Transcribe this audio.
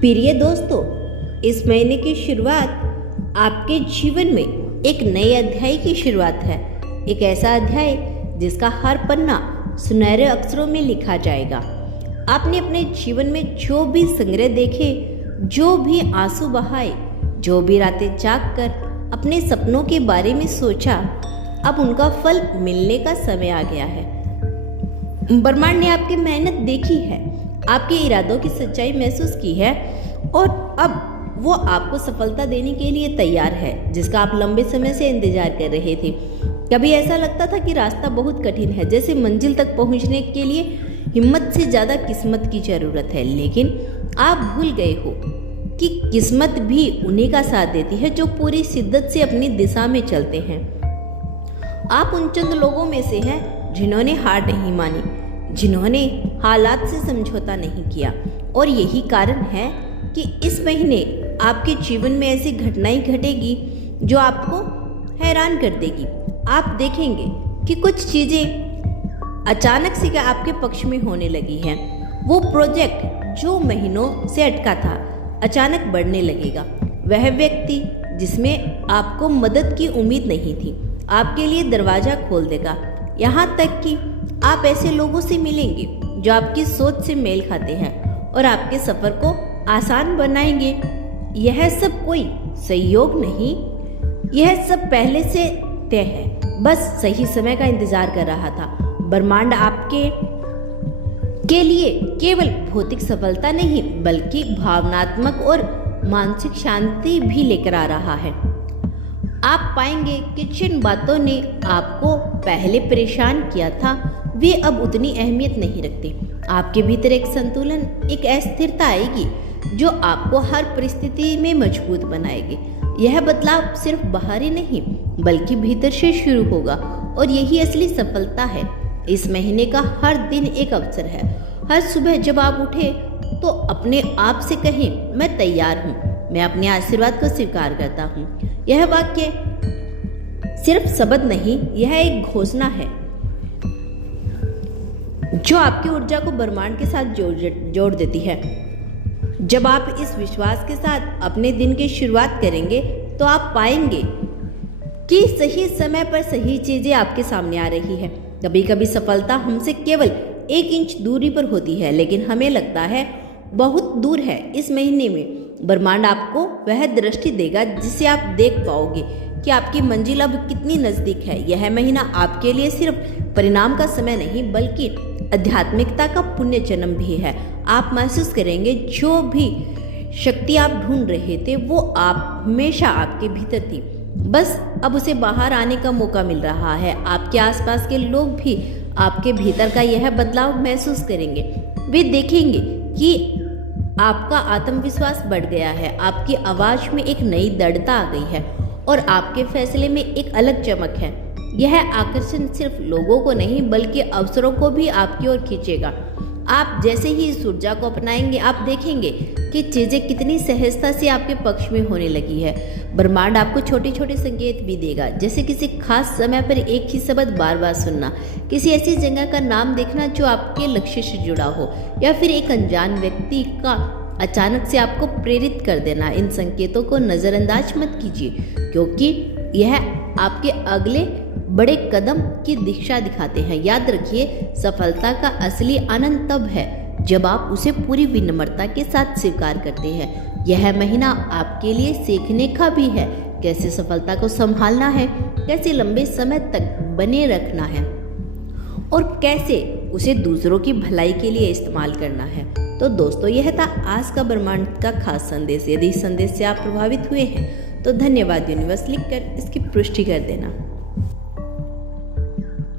प्रिय दोस्तों, इस महीने की शुरुआत आपके जीवन में एक नए अध्याय की शुरुआत है। एक ऐसा अध्याय जिसका हर पन्ना सुनहरे अक्षरों में लिखा जाएगा। आपने अपने जीवन में जो भी संग्रह देखे, जो भी आंसू बहाए, जो भी रातें जाग कर अपने सपनों के बारे में सोचा, अब उनका फल मिलने का समय आ गया है। ब्रह्मांड ने आपकी मेहनत देखी है, आपके इरादों की सच्चाई महसूस की है और अब वो आपको सफलता देने के लिए तैयार है, जिसका आप लंबे समय से इंतजार कर रहे थे। कभी ऐसा लगता था कि रास्ता बहुत कठिन है, जैसे मंजिल तक पहुंचने के लिए हिम्मत से ज़्यादा किस्मत की ज़रूरत है। लेकिन आप भूल गए हो कि किस्मत भी उन्हीं का साथ देती है जो पूरी शिद्दत से अपनी दिशा में चलते हैं। आप उन चंद लोगों में से हैं जिन्होंने हार नहीं मानी, जिन्होंने हालात से समझौता नहीं किया। और यही कारण है कि इस महीने आपके जीवन में ऐसी घटनाएं घटेगी जो आपको हैरान कर देगी। आप देखेंगे कि कुछ चीज़ें अचानक से आपके पक्ष में होने लगी हैं। वो प्रोजेक्ट जो महीनों से अटका था अचानक बढ़ने लगेगा। वह व्यक्ति जिसमें आपको मदद की उम्मीद नहीं थी आपके लिए दरवाज़ा खोल देगा। यहाँ तक कि आप ऐसे लोगों से मिलेंगे जो आपकी सोच से मेल खाते हैं और आपके सफ़र को आसान बनाएंगे। यह सब कोई संयोग नहीं, यह सब पहले से तय है, बस सही समय का इंतजार कर रहा था। ब्रह्मांड आपके के लिए केवल भौतिक सफलता नहीं बल्कि भावनात्मक और मानसिक शांति भी लेकर आ रहा है। आप पाएंगे कि जिन बातों ने आपको पहले परेशान किया था वे अब उतनी अहमियत नहीं रखती। आपके भीतर एक संतुलन, एक अस्थिरता आएगी जो आपको हर परिस्थिति में मजबूत बनाएगी। यह बदलाव सिर्फ बाहरी नहीं बल्कि भीतर से शुरू होगा और यही असली सफलता है। इस महीने का हर दिन एक अवसर है। हर सुबह जब आप उठे तो अपने आप से कहें, मैं तैयार हूँ, मैं अपने आशीर्वाद को स्वीकार करता हूँ। यह वाक्य सिर्फ शब्द नहीं, यह एक घोषणा है जो आपकी ऊर्जा को ब्रह्मांड के साथ जोड़ देती है। जब आप इस विश्वास के साथ अपने दिन की शुरुआत करेंगे तो आप पाएंगे कि सही समय पर सही चीजें आपके सामने आ रही है। कभी कभी सफलता हमसे केवल 1 इंच दूरी पर होती है, लेकिन हमें लगता है बहुत दूर है। इस महीने में ब्रह्मांड आपको वह दृष्टि देगा जिससे आप देख पाओगे कि आपकी मंजिल अब कितनी नज़दीक है। यह महीना आपके लिए सिर्फ परिणाम का समय नहीं बल्कि आध्यात्मिकता का पुण्य जन्म भी है। आप महसूस करेंगे जो भी शक्ति आप ढूंढ रहे थे वो आप हमेशा आपके भीतर थी, बस अब उसे बाहर आने का मौका मिल रहा है। आपके आसपास के लोग भी आपके भीतर का यह बदलाव महसूस करेंगे। वे देखेंगे कि आपका आत्मविश्वास बढ़ गया है, आपकी आवाज़ में एक नई दृढ़ता आ गई है और आपके फैसले में एक अलग चमक है। यह आकर्षण सिर्फ लोगों को नहीं बल्कि अवसरों को भी आपकी ओर खींचेगा। आप जैसे ही इस ऊर्जा को अपनाएंगे आप देखेंगे कि चीज़ें कितनी सहजता से आपके पक्ष में होने लगी है। ब्रह्मांड आपको छोटे छोटे संकेत भी देगा, जैसे किसी खास समय पर एक ही शब्द बार बार सुनना, किसी ऐसी जगह का नाम देखना जो आपके लक्ष्य से जुड़ा हो, या फिर एक अनजान व्यक्ति का अचानक से आपको प्रेरित कर देना। इन संकेतों को नज़रअंदाज मत कीजिए क्योंकि यह आपके अगले बड़े कदम की दिशा दिखाते हैं। याद रखिए, सफलता का असली आनंद तब है जब आप उसे पूरी विनम्रता के साथ स्वीकार करते हैं। यह महीना आपके लिए सीखने का भी है, कैसे सफलता को संभालना है, कैसे लंबे समय तक बने रखना है और कैसे उसे दूसरों की भलाई के लिए इस्तेमाल करना है। तो दोस्तों, यह था आज का ब्रह्मांड का खास संदेश। यदि इस संदेश से आप प्रभावित हुए हैं तो धन्यवाद यूनिवर्स लिखकर इसकी पुष्टि कर देना।